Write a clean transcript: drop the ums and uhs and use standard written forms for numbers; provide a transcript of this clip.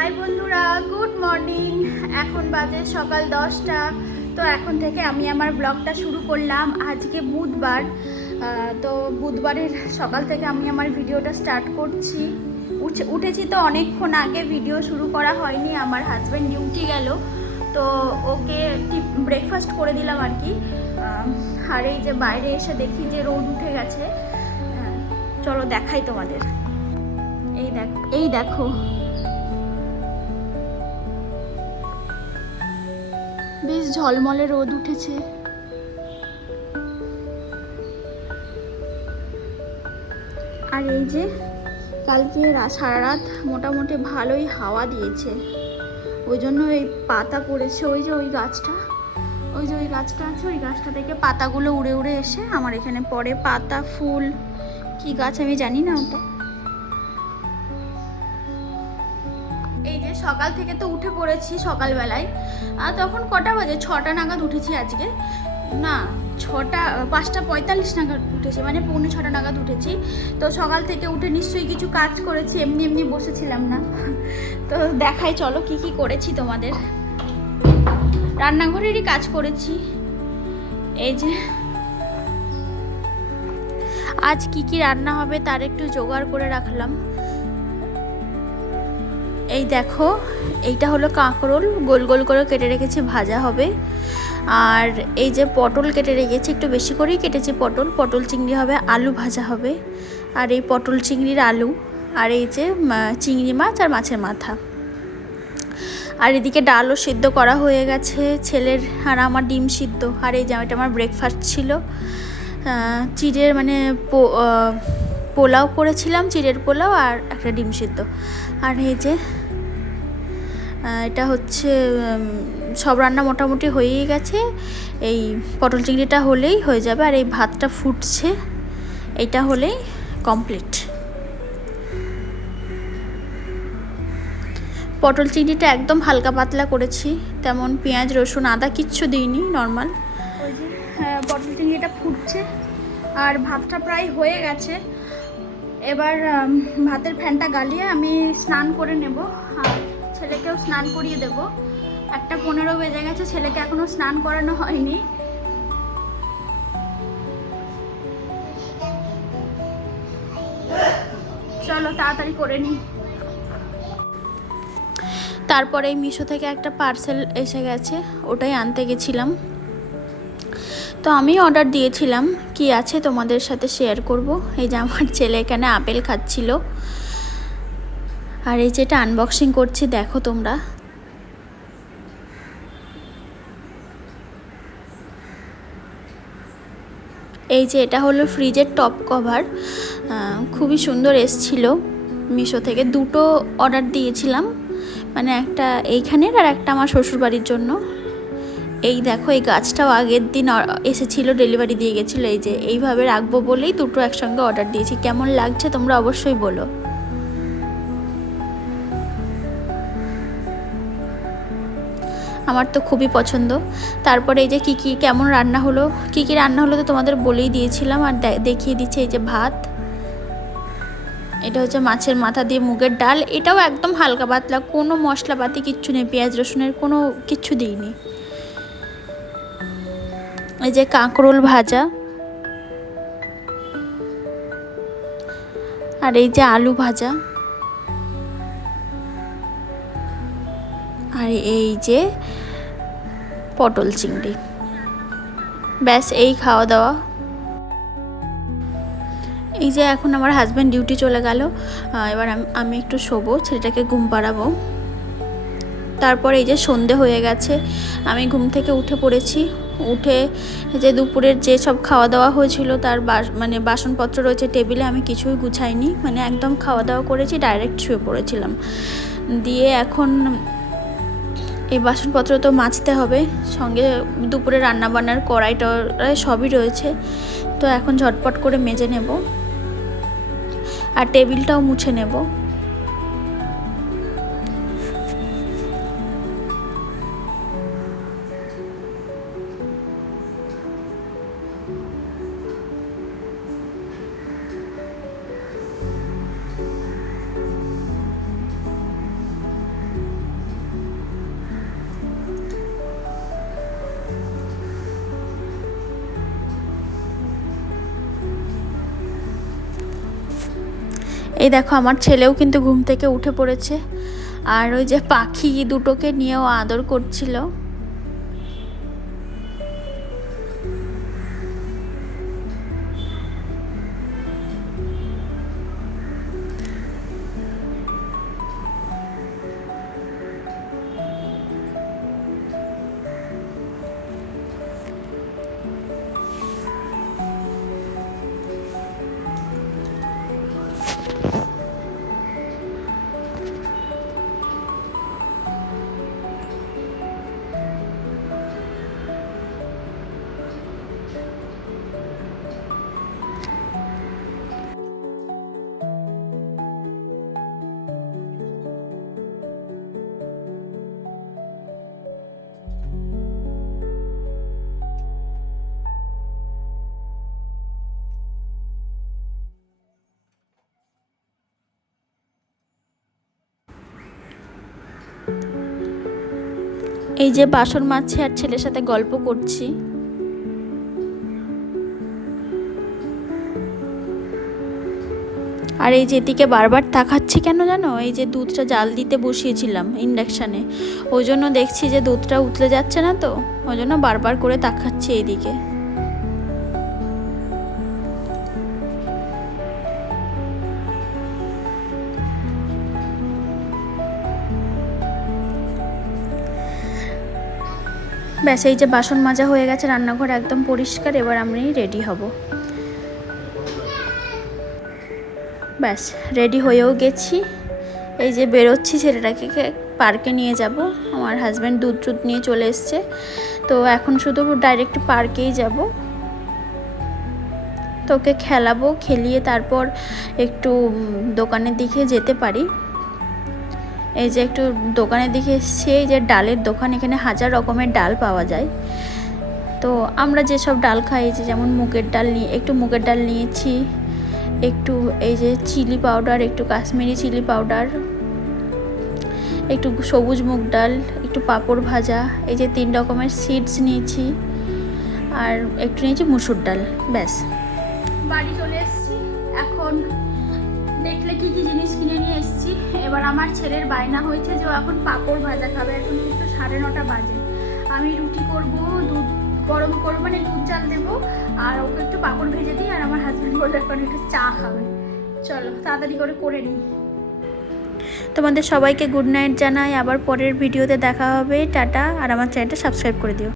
High বন্ধুরা, good morning. এখন বাজে সকাল 10টা। তো এখন থেকে আমি আমার ব্লগটা শুরু করলাম। আজকে বুধবার, তো বুধবারের সকাল থেকে আমি আমার ভিডিওটা স্টার্ট করছি। উঠেছি তো অনেকক্ষণ আগে, ভিডিও শুরু করা হয়নি। আমার হাজব্যান্ড ডিউটি গেল, তো ওকে ব্রেকফাস্ট করে দিলাম আর কি। আর এই যে বাইরে এসে দেখি যে রোদ উঠে গেছে। চলো দেখাই তোমাদের। এই দেখো বেশ ঝলমলে রোদ উঠেছে। আর এই যে কালকে সারা রাত মোটামুটি ভালোই হাওয়া দিয়েছে, ওই জন্য এই পাতা পড়েছে। ওই যে ওই গাছটা আছে, ওই গাছটা থেকে পাতাগুলো উড়ে উড়ে এসে আমার এখানে পড়ে। পাতা, ফুল, কি গাছ আমি জানি না ওটা। এই যে সকাল থেকে তো উঠে পড়েছি সকালবেলায়। আর তখন কটা বাজে, 6টা নাগাদ উঠেছি আজকে। না, 5:45 নাগাদ উঠেছি, মানে 6:45 নাগাদ উঠেছি। তো সকাল থেকে উঠে নিশ্চয়ই কিছু কাজ করেছি, এমনি এমনি বসেছিলাম না। তো দেখাই চলো কি কি করেছি তোমাদের। রান্নাঘরেরই কাজ করেছি। এই যে আজ কি কি রান্না হবে তার একটু জোগাড় করে রাখলাম। এই দেখো, এইটা হলো কাঁকরোল, গোল গোল করে কেটে রেখেছি, ভাজা হবে। আর এই যে পটল কেটে রেখেছি, একটু বেশি করেই কেটেছি পটল চিংড়ি হবে, আলু ভাজা হবে। আর এই পটল চিংড়ির আলু, আর এই যে চিংড়ি মাছ আর মাছের মাথা। আর এদিকে ডালও সিদ্ধ করা হয়ে গেছে, ছেলের আর আমার ডিম সিদ্ধ। আর এই যে এটা আমার ব্রেকফাস্ট ছিল, চিড়ের মানে পোলাও করেছিলাম, চিড়ের পোলাও আর একটা ডিম সিদ্ধ। আর এই যে এটা হচ্ছে সব রান্না মোটামুটি হয়েই গেছে। এই পটল চিংড়িটা হলেই হয়ে যাবে। আর এই ভাতটা ফুটছে, এইটা হলেই কমপ্লিট। পটল চিংড়িটা একদম হালকা পাতলা করেছি, তেমন পেঁয়াজ রসুন আদা কিচ্ছু দিইনি, নর্মাল। ওই যে পটল চিংড়িটা ফুটছে আর ভাতটা প্রায় হয়ে গেছে। এবার ভাতের ফ্যানটা গালিয়ে আমি স্নান করে নেব, আর ছেলেকেও স্নান করিয়ে দেব। 1:15 বেজে গেছে, ছেলেকে এখনো স্নান করানো হয়নি। চলো তাড়াতাড়ি করে নিই। তারপরে মিশো থেকে একটা পার্সেল এসে গেছে, ওটাই আনতে গেছিলাম। তো আমি অর্ডার দিয়েছিলাম, কি আছে তোমাদের সাথে শেয়ার করব। এই যে আমার ছেলে এখানে আপেল খাচ্ছিল, আর এই যে এটা আনবক্সিং করছি, দেখো তোমরা। এই যে এটা হলো ফ্রিজের টপ কভার, খুবই সুন্দর এসছিল মিশো থেকে। দুটো অর্ডার দিয়েছিলাম, মানে একটা এইখানের আর একটা আমার শ্বশুরবাড়ির জন্য। এই দেখো, এই গাছটাও আগের দিন এসেছিল, ডেলিভারি দিয়ে গেছিলো। এই যে এইভাবে রাখবো বলেই দুটো একসঙ্গে অর্ডার দিয়েছি। কেমন লাগছে তোমরা অবশ্যই বলো। আমার তো খুবই পছন্দ। তারপরে এই যে কি কেমন রান্না হলো, কি রান্না হলো তো তোমাদের বলেই দিয়েছিলাম। আর দেখিয়ে দিচ্ছে এই যে ভাত, এটা হচ্ছে মাছের মাথা দিয়ে মুগের ডাল। এটাও একদম হালকা পাতলা, কোনো মশলাপাতি কিচ্ছু নেই, পেঁয়াজ রসুনের কোনো কিচ্ছু দিইনি। এই যে কাঁকরোল ভাজা, আর এই যে আলু ভাজা, আর এই যে পটল চিংড়ি। ব্যাস এই খাওয়া দাওয়া। এই যে এখন আমার হাজব্যান্ড ডিউটি চলে গেল, এবার আমি একটু শোবো, ছেলেটাকে ঘুম পাড়াবো। তারপর এই যে সন্ধে হয়ে গেছে, আমি ঘুম থেকে উঠে পড়েছি। উঠে যে দুপুরের যে সব খাওয়া দাওয়া হয়েছিল তার মানে বাসনপত্র রয়েছে টেবিলে, আমি কিছুই গুছাইনি, মানে একদম খাওয়া দাওয়া করেছি, ডাইরেক্ট শুয়ে পড়েছিলাম। দিয়ে এখন এই বাসনপত্র তো মাজতে হবে, সঙ্গে দুপুরে রান্নাবান্নার কড়াই টড়াই সবই রয়েছে। তো এখন ঝটপট করে মেজে নেব, আর টেবিলটাও মুছে নেব। এই দেখো আমার ছেলেও কিন্তু ঘুম থেকে উঠে পড়েছে, আর ওই যে পাখি দুটোকে নিয়েও আদর করছিল। এই যে বাসন মাজছি আর ছেলের সাথে গল্প করছি। আর এই যে এদিকে বারবার তাকাচ্ছি কেন জানো, এই যে দুধটা জাল দিতে বসিয়েছিলাম ইন্ডাকশানে, ওই জন্য দেখছি যে দুধটা উতলে যাচ্ছে না, তো ওই জন্য বারবার করে তাকাচ্ছি এইদিকে। ব্যাস এই যে বাসন মাজা হয়ে গেছে, রান্নাঘর একদম পরিষ্কার, এবার আমি রেডি হব। ব্যাস রেডি হয়েও গেছি, এই যে বেরোচ্ছি, ছেলেটাকে পার্কে নিয়ে যাব। আমার হাজব্যান্ড দুধ নিয়ে চলে এসছে, তো এখন শুধু ডাইরেক্ট পার্কেই যাব। তো ওকে খেলাবো, খেলিয়ে তারপর একটু দোকানের দিকে যেতে পারি। এই যে একটু দোকানের দিকে এসছি, এই যে ডালের দোকান, এখানে হাজার রকমের ডাল পাওয়া যায়। তো আমরা যেসব ডাল খাই, যে যেমন মুগের ডাল একটু মুগের ডাল নিয়েছি, একটু এই যে চিলি পাউডার, একটু কাশ্মীরি চিলি পাউডার, একটু সবুজ মুগ ডাল, একটু পাঁপড় ভাজা, এই যে 3 রকমের সিডস নিয়েছি, আর একটু নিয়েছি মুসুর ডাল। ব্যাস বাড়ি চলে এসেছি। এখন দেখলে কি কি জিনিস কিনে নিয়ে এসেছি। এবার আমার ছেলের বায়না হয়েছে যে ও এখন পাঁপড় ভাজা খাবে। এখন কিন্তু 9:30 বাজে। আমি রুটি করব, দুধ গরম করবো, মানে দুধ চাল দেবো, আর ওকে একটু পাঁপড় ভেজে দিই। আর আমার হাজব্যান্ড বললো এখন একটু চা খাবে। চলো তাড়াতাড়ি করে নিই। তোমাদের সবাইকে গুড নাইট জানাই। আবার পরের ভিডিওতে দেখা হবে। টাটা। আর আমার চ্যানেলটা সাবস্ক্রাইব করে দিও।